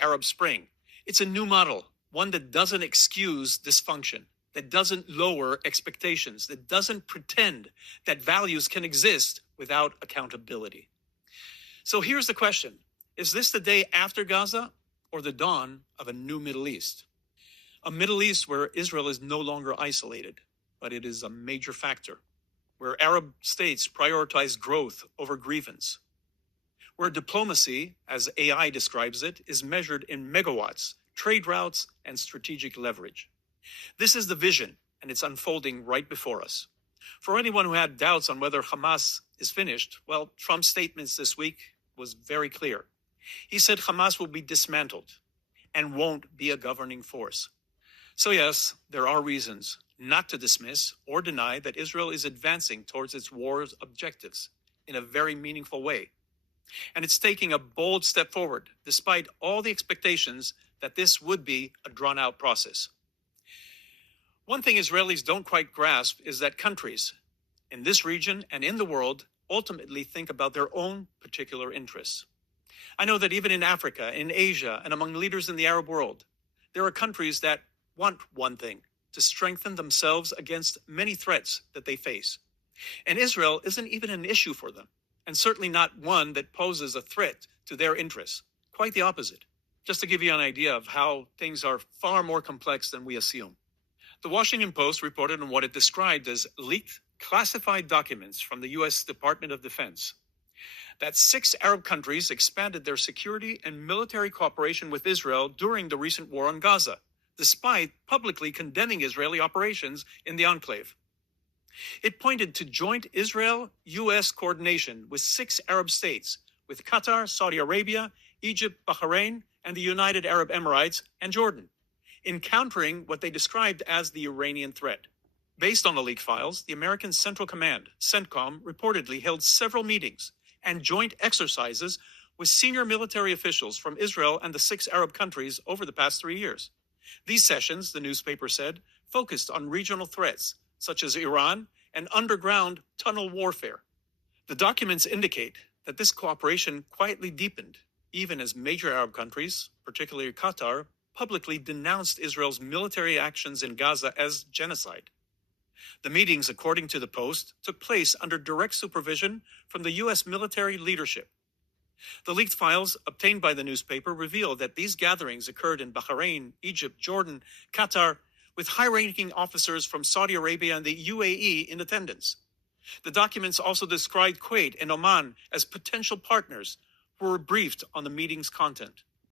the Arab Spring. It's a new model, one that doesn't excuse dysfunction, that doesn't lower expectations, that doesn't pretend that values can exist without accountability. So here's the question. Is this the day after Gaza or the dawn of a new Middle East? A Middle East where Israel is no longer isolated, but it is a major factor, where Arab states prioritize growth over grievance, where diplomacy, as AI describes it, is measured in megawatts, trade routes, and strategic leverage. This is the vision, and it's unfolding right before us. For anyone who had doubts on whether Hamas is finished, well, Trump's statements this week was very clear. He said Hamas will be dismantled and won't be a governing force. So yes, there are reasons not to dismiss or deny that Israel is advancing towards its war's objectives in a very meaningful way. And it's taking a bold step forward, despite all the expectations that this would be a drawn-out process. One thing Israelis don't quite grasp is that countries in this region and in the world ultimately think about their own particular interests. I know that even in Africa, in Asia, and among leaders in the Arab world, there are countries that want one thing: to strengthen themselves against many threats that they face. And Israel isn't even an issue for them, and certainly not one that poses a threat to their interests. Quite the opposite. Just to give you an idea of how things are far more complex than we assume. The Washington Post reported on what it described as leaked classified documents from the U.S. Department of Defense, that 6 Arab countries expanded their security and military cooperation with Israel during the recent war on Gaza, despite publicly condemning Israeli operations in the enclave. It pointed to joint Israel-U.S. coordination with 6 Arab states, with Qatar, Saudi Arabia, Egypt, Bahrain, and the United Arab Emirates and Jordan, in countering what they described as the Iranian threat. Based on the leaked files, the American Central Command, CENTCOM, reportedly held several meetings and joint exercises with senior military officials from Israel and the 6 Arab countries over the past 3 years. These sessions, the newspaper said, focused on regional threats, such as Iran and underground tunnel warfare. The documents indicate that this cooperation quietly deepened, even as major Arab countries, particularly Qatar, publicly denounced Israel's military actions in Gaza as genocide. The meetings, according to the Post, took place under direct supervision from the U.S. military leadership. The leaked files obtained by the newspaper reveal that these gatherings occurred in Bahrain, Egypt, Jordan, Qatar, with high-ranking officers from Saudi Arabia and the UAE in attendance. The documents also described Kuwait and Oman as potential partners who were briefed on the meeting's content.